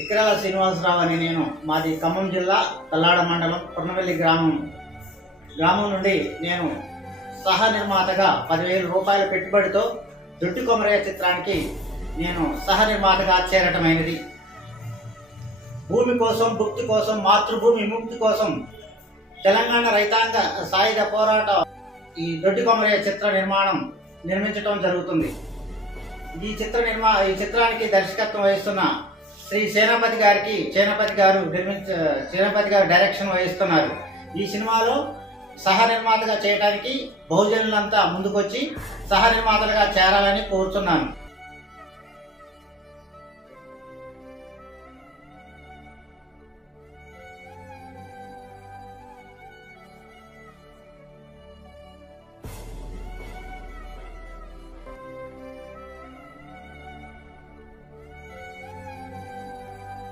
ఎకరాల శ్రీనివాసరావు అని నేను. మాది ఖమ్మం జిల్లా తల్లాడ మండలం పుర్నవెల్లి గ్రామం నుండి నేను సహ నిర్మాతగా 10,000 రూపాయల పెట్టుబడితో దొడ్డి కొమరయ్య చిత్రానికి నేను సహ నిర్మాతగా చేరటమైనది. భూమి కోసం, భుక్తి కోసం, మాతృభూమి విముక్తి కోసం తెలంగాణ రైతాంగ సాయుధ పోరాట ఈ దొడ్డి కొమరయ్య చిత్ర నిర్మించడం జరుగుతుంది. ఈ చిత్రానికి దర్శకత్వం వహిస్తున్న శ్రీ సేనాపతి గారు డైరెక్షన్ వహిస్తున్నారు. ఈ సినిమాలో సహ నిర్మాతగా చేయడానికి బహుజనులంతా ముందుకొచ్చి సహ నిర్మాతలుగా చేరాలని కోరుతున్నాను.